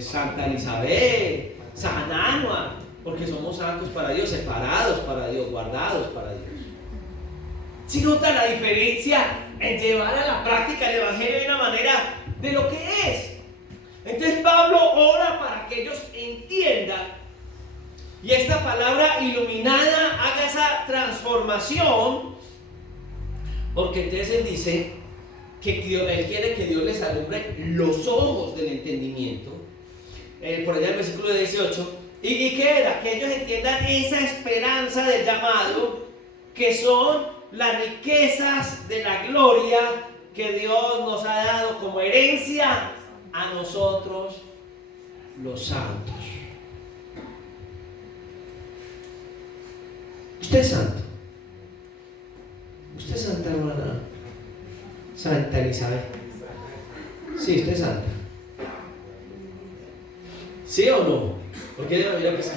Santa Elizabeth, San Anuar, porque somos santos para Dios, separados para Dios, guardados para Dios. ¿Sí nota la diferencia en llevar a la práctica el Evangelio de una manera de lo que es? Entonces Pablo ora para que ellos entiendan y esta palabra iluminada haga esa transformación, porque entonces él dice que él quiere que Dios les alumbre los ojos del entendimiento por allá en el versículo 18. ¿Y qué era? Que ellos entiendan esa esperanza del llamado, que son las riquezas de la gloria que Dios nos ha dado como herencia a nosotros los santos. Usted es santo. Usted es santa, hermana. Santa Elizabeth. Sí, usted es santa. ¿Sí o no? Porque ella mira que sí.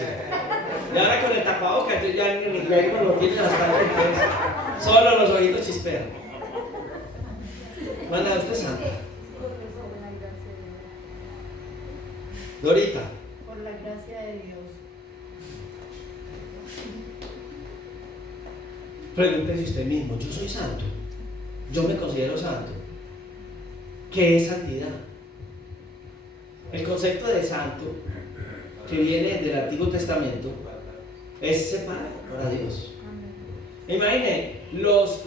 Y ahora con el tapabocas, entonces ya ni no lo tiene hasta solo los ojitos chispean. Manda, usted es santa. Dorita. Por la gracia de Dios. Pregúntese usted mismo, yo soy santo. Yo me considero santo. ¿Qué es santidad? El concepto de santo, que viene del Antiguo Testamento, es separado para Dios. Imaginen, los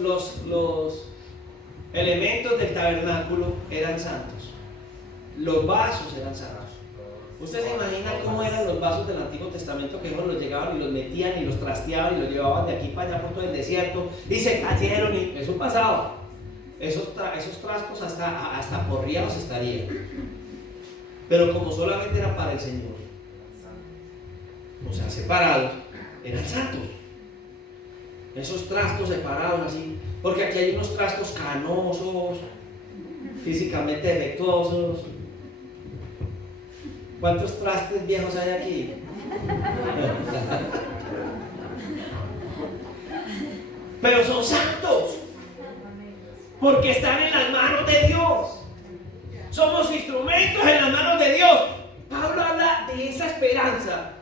elementos del tabernáculo eran santos. Los vasos eran santos. ¿Ustedes se imaginan cómo eran los vasos del Antiguo Testamento? Que ellos los llegaban y los metían y los trasteaban y los llevaban de aquí para allá por todo el desierto y se cayeron y eso pasaba. Esos trastos hasta porreados estarían. Pero como solamente era para el Señor, o sea, separados, eran santos. Esos trastos separados así, porque aquí hay unos trastos canosos, físicamente defectuosos. ¿Cuántos trastes viejos hay aquí? Pero son santos, porque están en las manos de Dios. Somos instrumentos en las manos de Dios. Pablo habla de esa esperanza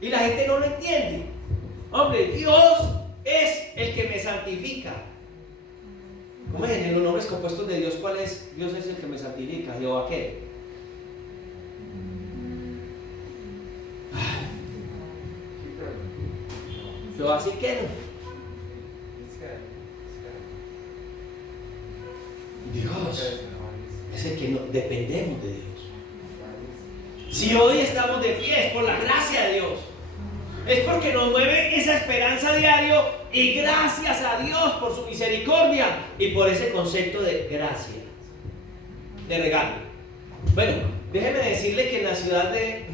y la gente no lo entiende. Hombre, Dios es el que me santifica. ¿Cómo es en los nombres compuestos de Dios? ¿Cuál es? Dios es el que me santifica. ¿Jehová qué? Jehová sí que no. Dios es el que no, dependemos de Dios. Si hoy estamos de pie es por la gracia de Dios. Es porque nos mueve esa esperanza diario y gracias a Dios por su misericordia y por ese concepto de gracia, de regalo. Bueno, déjeme decirle que en la ciudad de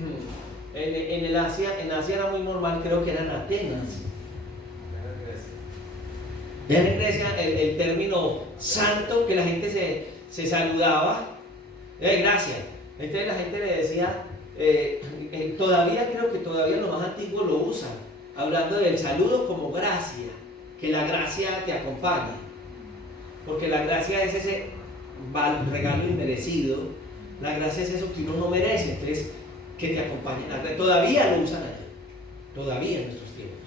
en Asia era muy normal, creo que eran Atenas. Ya en Grecia el término santo, que la gente se saludaba, gracias. Entonces la gente le decía, todavía creo que todavía los más antiguos lo usan, hablando del saludo como gracia, que la gracia te acompañe, porque la gracia es ese regalo inmerecido, la gracia es eso que uno no merece, entonces que te acompañe. Todavía lo usan allá, todavía en nuestros tiempos.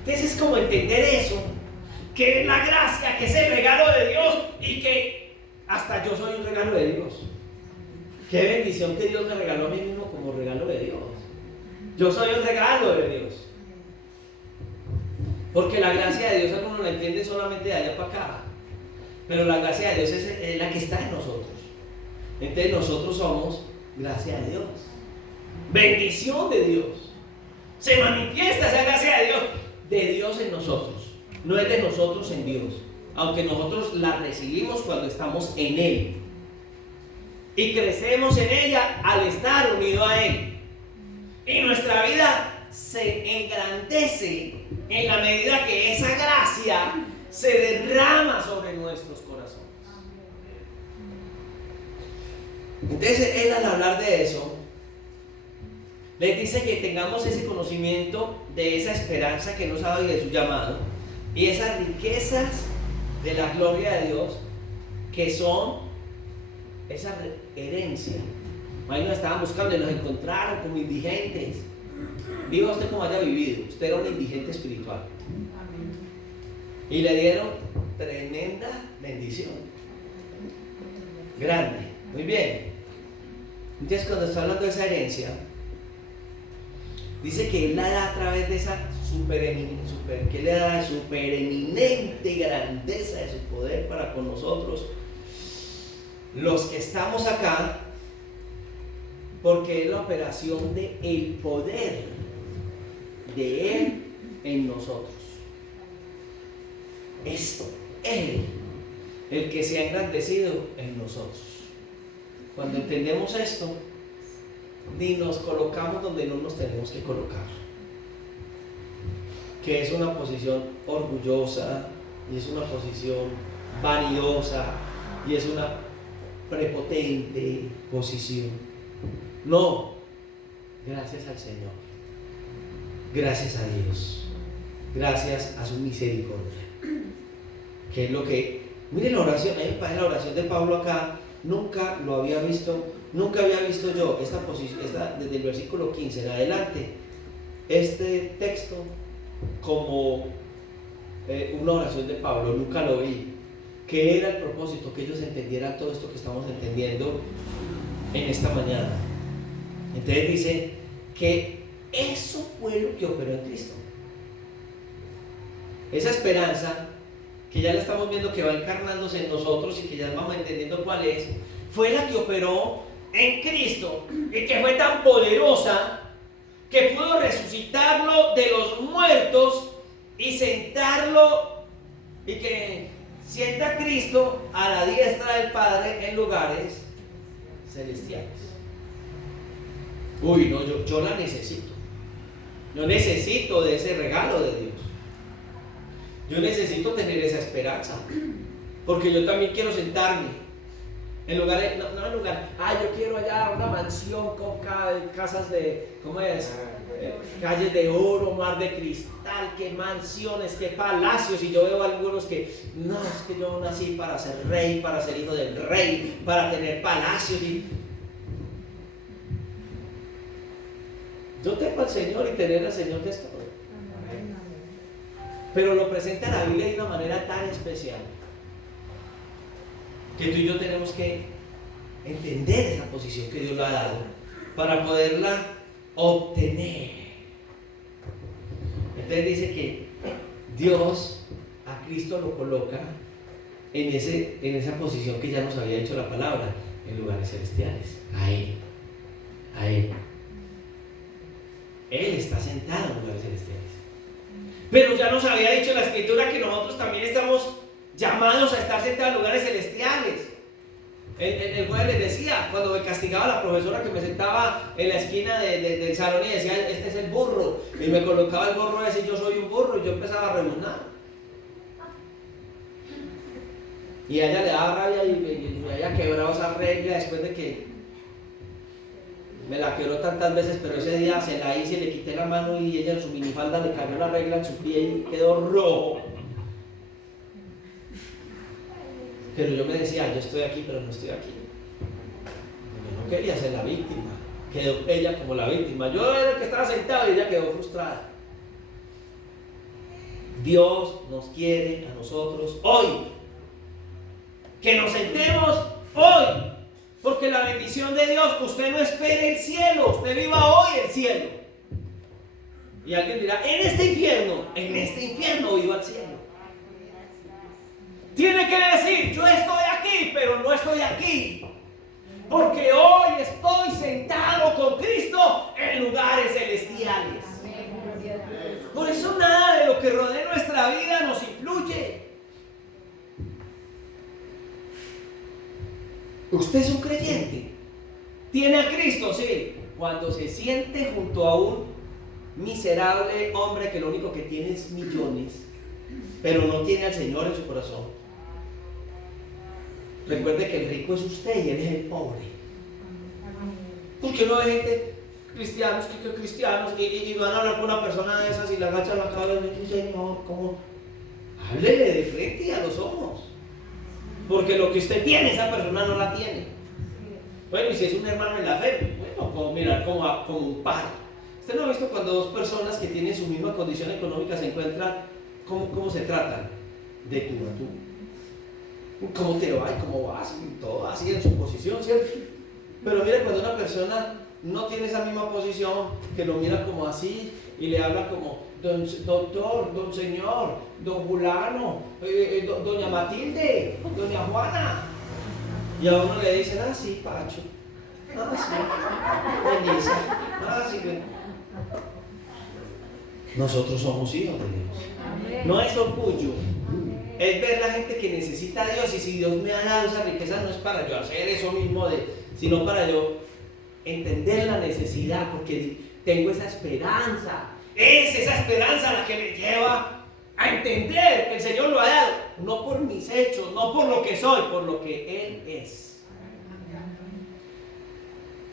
Entonces es como entender eso, que es la gracia, que es el regalo de Dios y que hasta yo soy un regalo de Dios. Qué bendición que Dios me regaló a mí mismo como regalo de Dios. Yo soy un regalo de Dios. Porque la gracia de Dios algunos la entienden solamente de allá para acá. Pero la gracia de Dios es la que está en nosotros. Entonces nosotros somos gracia de Dios. Bendición de Dios. Se manifiesta esa gracia de Dios en nosotros. No es de nosotros en Dios. Aunque nosotros la recibimos cuando estamos en Él. Y crecemos en ella al estar unido a Él. Y nuestra vida se engrandece en la medida que esa gracia se derrama sobre nuestros corazones. Entonces él, al hablar de eso, les dice que tengamos ese conocimiento de esa esperanza que nos ha dado y de su llamado, y esas riquezas de la gloria de Dios, que son esa herencia. Ahí nos estaban buscando y nos encontraron como indigentes. Viva usted como haya vivido, usted era un indigente espiritual. Y le dieron tremenda bendición. Grande. Muy bien. Entonces cuando está hablando de esa herencia, dice que Él la da a través de esa que le da supereminente grandeza de su poder para con nosotros, los que estamos acá, porque es la operación del poder de Él en nosotros. Es Él el que se ha engrandecido en nosotros. Cuando entendemos esto, ni nos colocamos donde no nos tenemos que colocar, que es una posición orgullosa, y es una posición vanidosa, y es una prepotente posición. No, gracias al Señor, gracias a Dios, gracias a su misericordia, que es lo que, miren la oración, la oración de Pablo acá, nunca lo había visto, nunca había visto yo esta posición, desde el versículo 15 en adelante, este texto como una oración de Pablo, nunca lo vi. ¿Qué era el propósito? Que ellos entendieran todo esto que estamos entendiendo en esta mañana. Entonces dice que eso fue lo que operó en Cristo. Esa esperanza que ya la estamos viendo que va encarnándose en nosotros y que ya vamos entendiendo cuál es, fue la que operó en Cristo y que fue tan poderosa que pudo resucitarlo de los muertos y sentarlo, y que sienta a Cristo a la diestra del Padre en lugares celestiales. Uy, no, yo la necesito. Yo necesito de ese regalo de Dios. Yo necesito tener esa esperanza, porque yo también quiero sentarme en lugares, no en lugar, yo quiero allá una mansión con casas de, ¿cómo es? Calles de oro, mar de cristal, qué mansiones, qué palacios. Y yo veo algunos que, no, es que yo nací para ser rey, para ser hijo del rey, para tener palacios. Y yo tengo al Señor y tener al Señor de esto. Pero lo presenta la Biblia de una manera tan especial que tú y yo tenemos que entender esa posición que Dios le ha dado para poderla obtener. Entonces dice que Dios a Cristo lo coloca en esa posición que ya nos había dicho la palabra, en lugares celestiales. A Él está sentado en lugares celestiales. Pero ya nos había dicho la Escritura que nosotros también estamos llamados a estar sentados en lugares celestiales. El jueves les decía, cuando me castigaba la profesora que me sentaba en la esquina del salón y decía, este es el burro, y me colocaba el gorro ese, yo soy un burro, y yo empezaba a rebuznar. Y a ella le daba rabia y me había quebrado esa regla después de que me la quebró tantas veces, pero ese día se la hice, le quité la mano y ella en su minifalda le cayó la regla en su pie y quedó rojo. Pero yo me decía, yo estoy aquí, pero no estoy aquí. Yo no quería ser la víctima. Quedó ella como la víctima. Yo era el que estaba sentado y ella quedó frustrada. Dios nos quiere a nosotros hoy. Que nos sentemos hoy. Porque la bendición de Dios, usted no espere el cielo, usted viva hoy el cielo. Y alguien dirá, en este infierno viva el cielo. Tiene que decir, yo estoy aquí, pero no estoy aquí, porque hoy estoy sentado con Cristo en lugares celestiales. Por eso nada de lo que rodea nuestra vida nos influye. Usted es un creyente, tiene a Cristo, sí. Cuando se siente junto a un miserable hombre que lo único que tiene es millones, pero no tiene al Señor en su corazón. Recuerde que el rico es usted y él es el pobre. Porque uno ve gente, cristianos, y van a hablar con una persona de esas y le agachan la cabeza y dicen, Señor, ¿cómo? Háblele de frente y a los ojos. Porque lo que usted tiene, esa persona no la tiene. Bueno, y si es un hermano en la fe, bueno, como mirar como un par. ¿Usted no ha visto cuando dos personas que tienen su misma condición económica se encuentran, cómo se tratan? De tú a tú. ¿Cómo te va y cómo vas? Y todo así en su posición, ¿cierto? Pero mira, cuando una persona no tiene esa misma posición, que lo mira como así y le habla como doctor, don señor, don fulano, doña Matilde, doña Juana. Y a uno le dicen, sí, Pacho. Bendice. Sí, bien. Nosotros somos hijos de Dios. No es orgullo. Es ver la gente que necesita a Dios, y si Dios me ha dado esa riqueza no es para yo hacer eso mismo, sino para yo entender la necesidad, porque tengo esa esperanza. Es esa esperanza la que me lleva a entender que el Señor lo ha dado, no por mis hechos, no por lo que soy, por lo que Él es.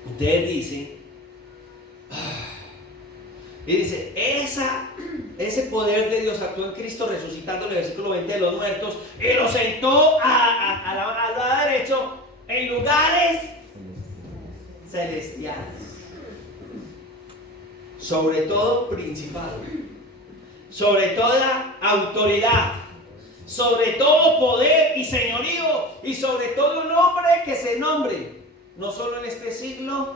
Ustedes dicen, y dice, ese poder de Dios actuó en Cristo resucitándole, versículo 20, de los muertos, y lo sentó a la derecha en lugares celestiales, sobre todo principado, sobre toda autoridad, sobre todo poder y señorío, y sobre todo un nombre que se nombre, no solo en este siglo,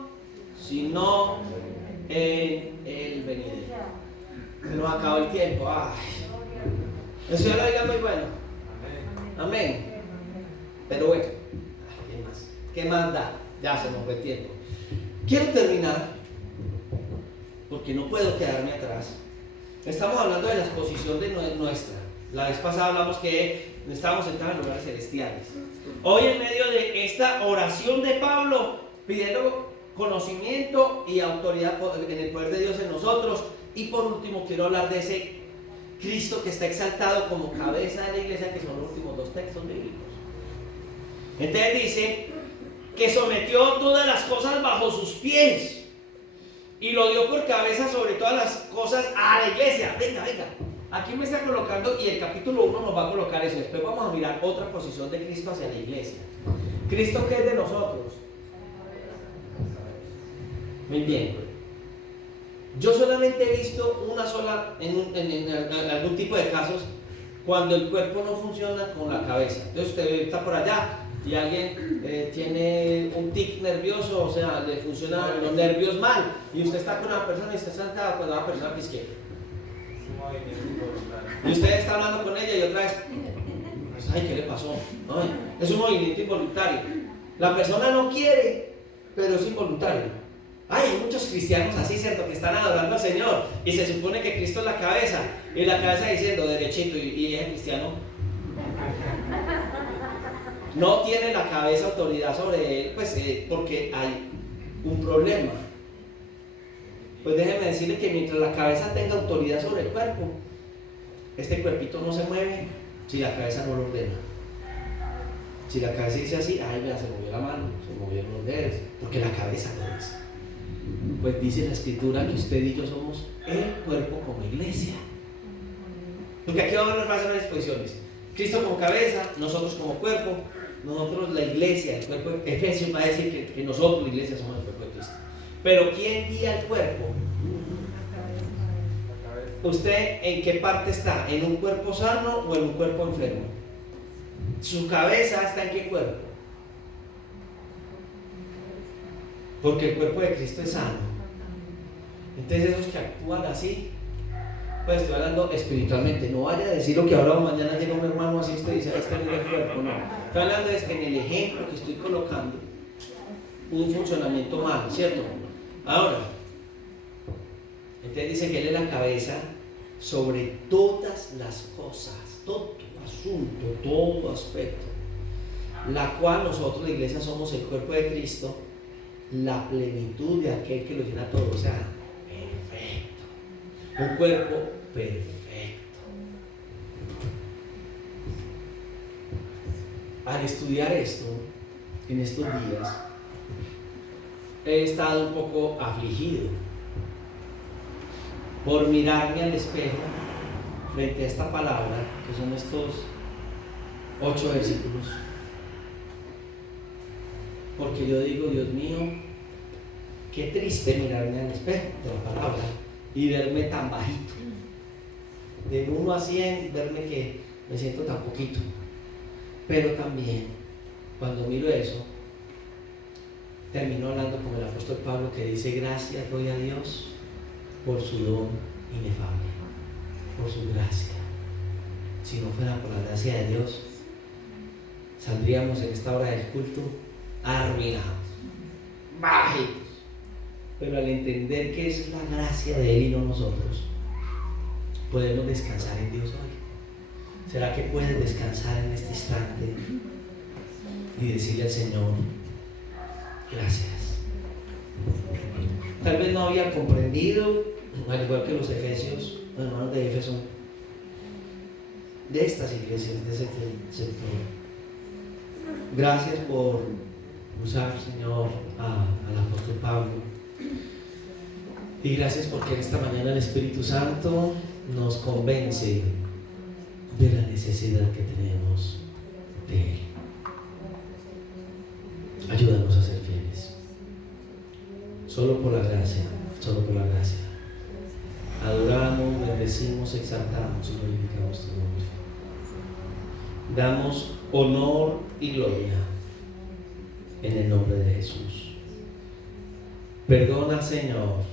sino en el venidero. Se nos acabó el tiempo. Ay, eso ya lo diga muy bueno. Amén. Pero bueno, ¿qué más da? Ya se nos fue el tiempo. Quiero terminar, porque no puedo quedarme atrás. Estamos hablando de la exposición de nuestra. La vez pasada hablamos que estábamos sentados en lugares celestiales. Hoy, en medio de esta oración de Pablo, pidiendo conocimiento y autoridad en el poder de Dios en nosotros. Y por último, quiero hablar de ese Cristo que está exaltado como cabeza de la iglesia, que son los últimos dos textos bíblicos. Entonces dice que sometió todas las cosas bajo sus pies y lo dio por cabeza sobre todas las cosas a la iglesia. Venga, aquí me está colocando, y el capítulo 1 nos va a colocar eso. Después vamos a mirar otra posición de Cristo hacia la iglesia. ¿Cristo qué es de nosotros? Muy bien. Yo solamente he visto una sola, en algún tipo de casos, cuando el cuerpo no funciona con la cabeza. Entonces usted está por allá y alguien tiene un tic nervioso, o sea, le funcionan los nervios mal, y usted está con una persona y está sentada con una persona que izquierda. Y usted está hablando con ella y otra vez, ay, ¿qué le pasó? Ay, es un movimiento involuntario. La persona no quiere, pero es involuntario. Hay muchos cristianos así, ¿cierto?, que están adorando al Señor y se supone que Cristo es la cabeza, y la cabeza diciendo derechito, y el cristiano no tiene la cabeza autoridad sobre él, pues porque hay un problema. Pues déjeme decirle que mientras la cabeza tenga autoridad sobre el cuerpo, este cuerpito no se mueve si la cabeza no lo ordena. Si la cabeza dice así, ay, mira, se movió la mano, se movieron los dedos, porque la cabeza lo dice. Pues dice la escritura que usted y yo somos el cuerpo como iglesia. Porque aquí vamos a hacer unas exposiciones. Cristo como cabeza, nosotros como cuerpo, nosotros la iglesia, el cuerpo. Efesios va a decir que nosotros, la iglesia, somos el cuerpo de Cristo. Pero ¿quién guía el cuerpo? ¿Usted en qué parte está? ¿En un cuerpo sano o en un cuerpo enfermo? ¿Su cabeza está en qué cuerpo? Porque el cuerpo de Cristo es sano. Entonces esos que actúan así, pues estoy hablando espiritualmente. No vaya a decir lo que ahora o mañana llega un hermano así, usted dice, este no es el cuerpo. No, estoy hablando es en el ejemplo que estoy colocando un funcionamiento mal, ¿cierto? Ahora, entonces dice que Él es la cabeza sobre todas las cosas, todo asunto, todo aspecto, la cual nosotros, la iglesia, somos el cuerpo de Cristo, la plenitud de aquel que lo llena todo. O sea, perfecto, un cuerpo perfecto. Al estudiar esto, en estos días, he estado un poco afligido por mirarme al espejo frente a esta palabra, que son estos 8 versículos, porque yo digo, Dios mío, qué triste mirarme al espejo de la palabra y verme tan bajito, de 1 a 100, verme que me siento tan poquito. Pero también, cuando miro eso, termino hablando como el apóstol Pablo, que dice, gracias doy a Dios por su don inefable, por su gracia. Si no fuera por la gracia de Dios, saldríamos en esta hora del culto arruinados. mágicos. Pero al entender que es la gracia de Él y no nosotros, podemos descansar en Dios hoy. ¿Será que puedes descansar en este instante y decirle al Señor, gracias? Tal vez no había comprendido, al igual que los efesios, los hermanos de Éfeso, de estas iglesias, de ese sector. Gracias por usar, Señor, al apóstol Pablo. Y gracias porque esta mañana el Espíritu Santo nos convence de la necesidad que tenemos de Él. Ayúdanos a ser fieles. Solo por la gracia, solo por la gracia. Adoramos, bendecimos, exaltamos y glorificamos tu nombre. Damos honor y gloria en el nombre de Jesús. Perdona, Señor,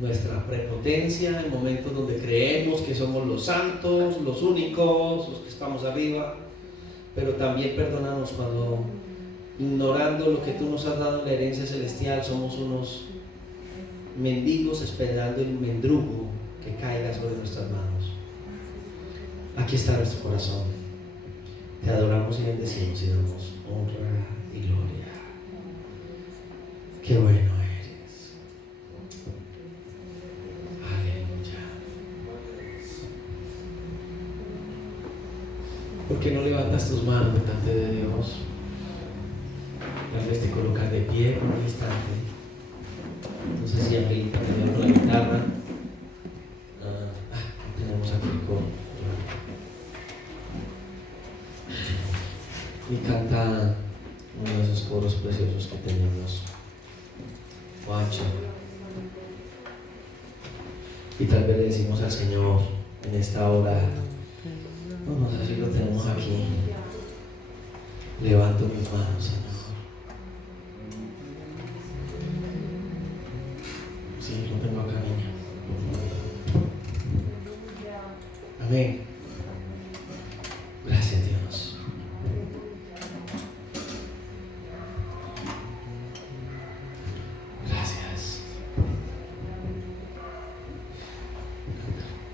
nuestra prepotencia en momentos donde creemos que somos los santos, los únicos, los que estamos arriba, pero también perdónanos cuando, ignorando lo que tú nos has dado en la herencia celestial, somos unos mendigos esperando el mendrugo que caiga sobre nuestras manos. Aquí está nuestro corazón. Te adoramos y bendecimos y damos honra y gloria. Qué bueno eres. Aleluya. ¿Por qué no levantas tus manos delante de Dios? Tal vez te colocas de pie por un instante. No sé si Angelita te dio con la guitarra. Tenemos aquí el coro. Y canta uno de esos coros preciosos que tenemos, Juancho. Y tal vez le decimos al Señor en esta hora, vamos a ver si lo tenemos aquí. Levanto mis manos, Señor. Sí, lo tengo acá, niña. Amén. Gracias, Dios. Gracias.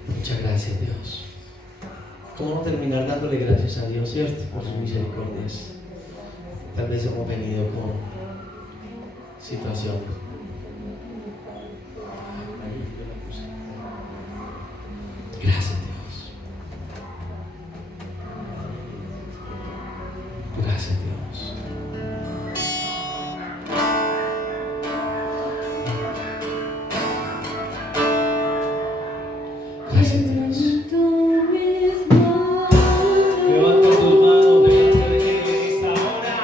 Muchas gracias, Dios. ¿Cómo no terminar dándole gracias a Dios, cierto? Por sus misericordias. Tal vez hemos venido con situación. Gracias, Dios. Gracias, Dios. Gracias, Dios. Levanta tus manos delante de Él en esta hora.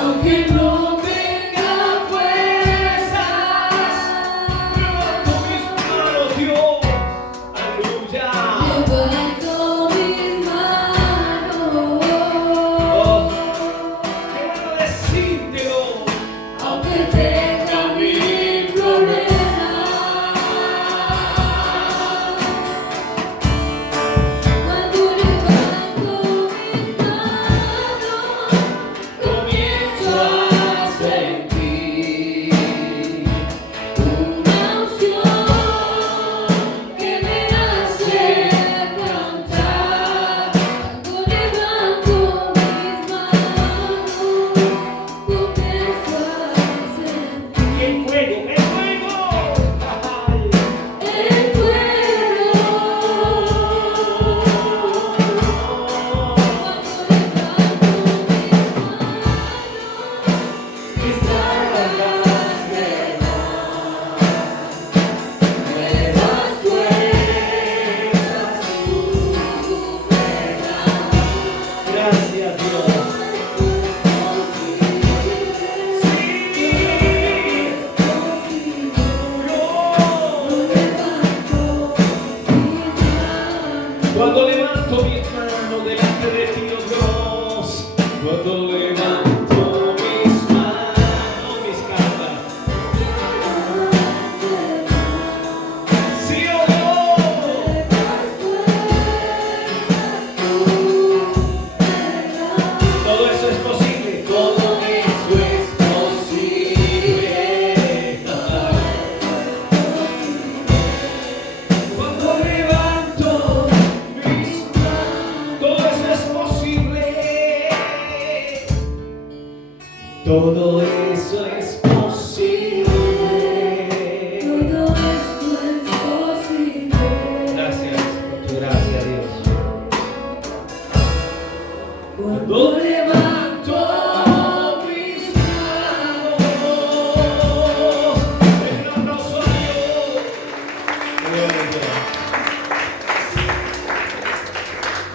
Aunque no tenga fuerzas, levanto mis manos, Dios. Aleluya. Levanto mis manos, Oh, qué bueno decírtelo. aunque tenga mil problemas. todo